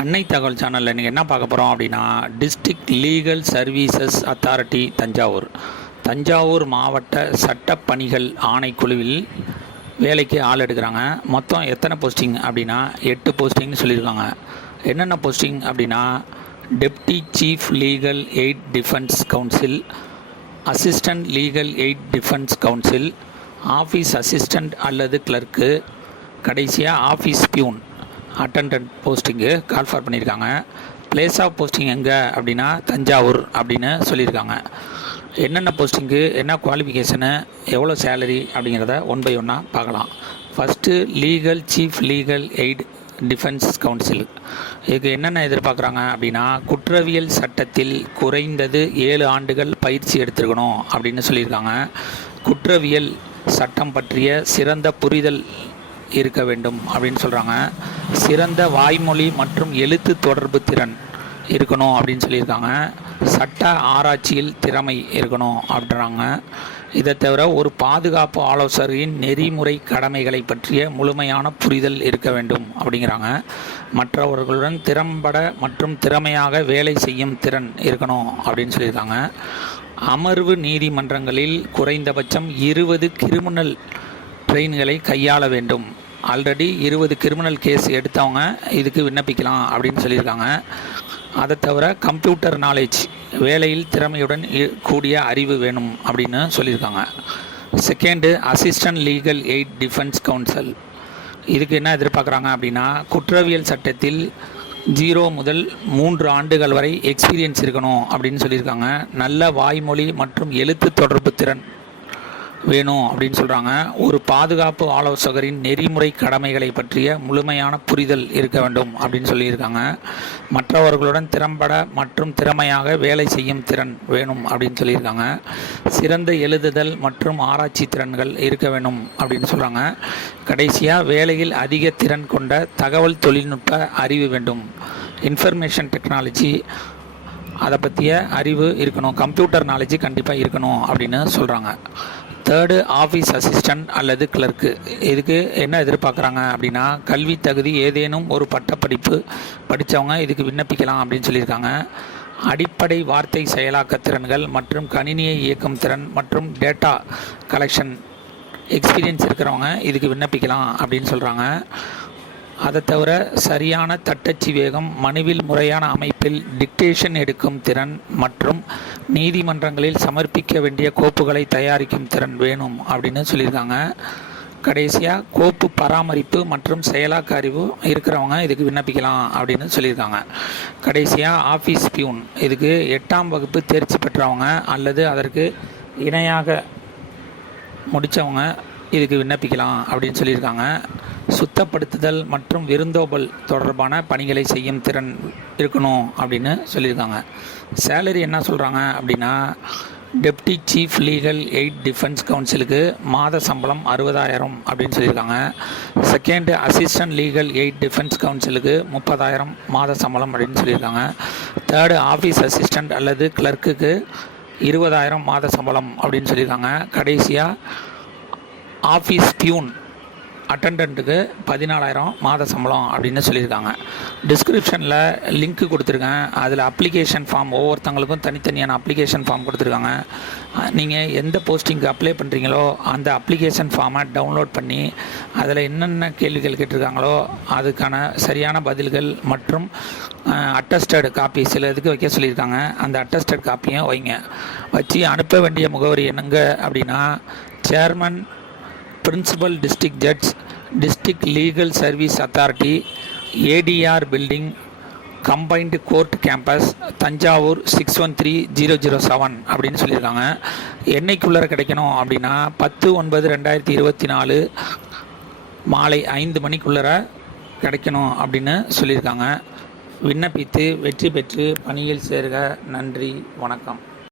அன்னை தகவல் சேனலில் நீங்கள் என்ன பார்க்க போகிறோம் அப்படின்னா, district legal services authority Thanjavur மாவட்ட சட்டப்பணிகள் ஆணைக்குழுவில் வேலைக்கு ஆள் எடுக்கிறாங்க. மொத்தம் எத்தனை போஸ்டிங் அப்படின்னா 8 போஸ்டிங்னு சொல்லியிருக்காங்க. என்னென்ன போஸ்டிங் அப்படின்னா, deputy chief legal aid defence council, assistant legal aid defence council, office assistant அல்லது கிளர்க்கு, கடைசியாக office peon attendance posting call for பண்ணியிருக்காங்க. பிளேஸ் ஆஃப் போஸ்டிங் எங்கே அப்படின்னா தஞ்சாவூர் அப்படின்னு சொல்லியிருக்காங்க. என்னென்ன போஸ்டிங்கு, என்ன குவாலிஃபிகேஷனு, எவ்வளோ சேலரி அப்படிங்கிறத ஒன் பை ஒன்னாக பார்க்கலாம். First legal chief legal aid defence council. இதுக்கு என்னென்ன எதிர்பார்க்குறாங்க அப்படின்னா, குற்றவியல் சட்டத்தில் குறைந்தது 7 ஆண்டுகள் பயிற்சி எடுத்துருக்கணும் அப்படின்னு சொல்லியிருக்காங்க. குற்றவியல் சட்டம் பற்றிய சிறந்த புரிதல் இருக்க வேண்டும் அப்படின்னு சொல்கிறாங்க. சிறந்த வாய்மொழி மற்றும் எழுத்து தொடர்பு திறன் இருக்கணும் அப்படின்னு சொல்லியிருக்காங்க. சட்ட ஆராய்ச்சியில் திறமை இருக்கணும் அப்படின்றாங்க. இதை தவிர ஒரு பாதுகாப்பு ஆலோசகரின் நெறிமுறை கடமைகளை பற்றிய முழுமையான புரிதல் இருக்க வேண்டும் அப்படிங்கிறாங்க. மற்றவர்களுடன் திறம்பட மற்றும் திறமையாக வேலை செய்யும் திறன் இருக்கணும் அப்படின்னு சொல்லியிருக்காங்க. அமர்வு நீதிமன்றங்களில் குறைந்தபட்சம் 20 கிரிமினல் ட்ரெயின்களை கையாள வேண்டும். ஆல்ரெடி 20 கிரிமினல் கேஸ் எடுத்தவங்க இதுக்கு விண்ணப்பிக்கலாம் அப்படின்னு சொல்லியிருக்காங்க. அதை தவிர கம்ப்யூட்டர் நாலேஜ், வேலையில் திறமையுடன் கூடிய அறிவு வேணும் அப்படின்னு சொல்லியிருக்காங்க. Second, assistant legal aid defence council. இதுக்கு என்ன எதிர்பார்க்குறாங்க அப்படின்னா, குற்றவியல் சட்டத்தில் 0 முதல் 3 ஆண்டுகள் வரை எக்ஸ்பீரியன்ஸ் இருக்கணும் அப்படின்னு சொல்லியிருக்காங்க. நல்ல வாய்மொழி மற்றும் எழுத்து தொடர்பு திறன் வேணும் அப்படின்னு சொல்கிறாங்க. ஒரு பாதுகாப்பு ஆலோசகரின் நெறிமுறை கடமைகளை பற்றிய முழுமையான புரிதல் இருக்க வேண்டும் அப்படின்னு சொல்லியிருக்காங்க. மற்றவர்களுடன் திறம்பட மற்றும் திறமையாக வேலை செய்யும் திறன் வேணும் அப்படின்னு சொல்லியிருக்காங்க. சிறந்த எழுதுதல் மற்றும் ஆராய்ச்சி திறன்கள் இருக்க வேண்டும் அப்படின்னு சொல்கிறாங்க. கடைசியாக வேலையில் அதிக திறன் கொண்ட தகவல் தொழில்நுட்ப அறிவு வேண்டும். இன்ஃபர்மேஷன் டெக்னாலஜி அதை பற்றிய அறிவு இருக்கணும். கம்ப்யூட்டர் நாலேஜ் கண்டிப்பாக இருக்கணும் அப்படின்னு சொல்கிறாங்க. தேர்டு, ஆஃபீஸ் அசிஸ்டண்ட் அல்லது கிளர்க்கு. இதுக்கு என்ன எதிர்பார்க்குறாங்க அப்படின்னா, கல்வி தகுதி ஏதேனும் ஒரு பட்டப்படிப்பு படித்தவங்க இதுக்கு விண்ணப்பிக்கலாம் அப்படின்னு சொல்லியிருக்காங்க. அடிப்படை வார்த்தை செயலாக்க திறன்கள் மற்றும் கணினியை இயக்கும் திறன் மற்றும் டேட்டா கலெக்ஷன் எக்ஸ்பீரியன்ஸ் இருக்கிறவங்க இதுக்கு விண்ணப்பிக்கலாம் அப்படின்னு சொல்கிறாங்க. அதை தவிர சரியான தட்டச்சு வேகம், மனுவில் முறையான அமைப்பில் டிக்டேஷன் எடுக்கும் திறன் மற்றும் நீதிமன்றங்களில் சமர்ப்பிக்க வேண்டிய கோப்புகளை தயாரிக்கும் திறன் வேணும் அப்படின்னு சொல்லியிருக்காங்க. கடைசியாக கோப்பு பராமரிப்பு மற்றும் செயலாக்க அறிவு இருக்கிறவங்க இதுக்கு விண்ணப்பிக்கலாம் அப்படின்னு சொல்லியிருக்காங்க. கடைசியாக ஆஃபீஸ் பியூன். இதுக்கு 8ஆம் வகுப்பு தேர்ச்சி பெற்றவங்க அல்லது அதற்கு இணையாக முடித்தவங்க இதுக்கு விண்ணப்பிக்கலாம் அப்படின்னு சொல்லியிருக்காங்க. சுத்தப்படுத்துதல் மற்றும் விருந்தோம்பல் தொடர்பான பணிகளை செய்யும் திறன் இருக்கணும் அப்படின்னு சொல்லியிருக்காங்க. சேலரி என்ன சொல்கிறாங்க அப்படின்னா, deputy chief legal aid defence கவுன்சிலுக்கு மாத சம்பளம் 60,000 அப்படின்னு சொல்லியிருக்காங்க. Second, assistant legal aid defence கவுன்சிலுக்கு 30,000 மாத சம்பளம் அப்படின்னு சொல்லியிருக்காங்க. தேர்டு, ஆஃபீஸ் அசிஸ்டண்ட் அல்லது கிளர்க்குக்கு 20,000 மாத சம்பளம் அப்படின்னு சொல்லியிருக்காங்க. கடைசியாக ஆஃபீஸ் பியூன் அட்டண்டன்ட்டுக்கு 14,000 மாத சம்பளம் அப்படின்னு சொல்லியிருக்காங்க. டிஸ்கிரிப்ஷனில் லிங்க்கு கொடுத்துருக்கேன். அதில் அப்ளிகேஷன் ஃபார்ம், ஒவ்வொருத்தங்களுக்கும் தனித்தனியான அப்ளிகேஷன் ஃபார்ம் கொடுத்துருக்காங்க. நீங்கள் எந்த போஸ்டிங்க்கு அப்ளை பண்ணுறீங்களோ அந்த அப்ளிகேஷன் ஃபார்மை டவுன்லோட் பண்ணி அதில் என்னென்ன கேள்விகள் கேட்டிருக்காங்களோ அதுக்கான சரியான பதில்கள் மற்றும் அட்டஸ்டட் காப்பி சில இதுக்கு வைக்க சொல்லியிருக்காங்க. அந்த அட்டஸ்டட் காப்பியும் வச்சு அனுப்ப வேண்டிய முகவரி என்னங்க அப்படின்னா, chairman principal district judge, district legal service authority, ADR building, combined court campus, Thanjavur 613007 அப்படின்னு சொல்லியிருக்காங்க. என்னைக்குள்ளே கிடைக்கணும் அப்படின்னா 10/9/2024 மாலை 5 மணிக்குள்ளே கிடைக்கணும் அப்படின்னு சொல்லியிருக்காங்க. விண்ணப்பித்து வெற்றி பெற்று பணியில் சேர்க. நன்றி, வணக்கம்.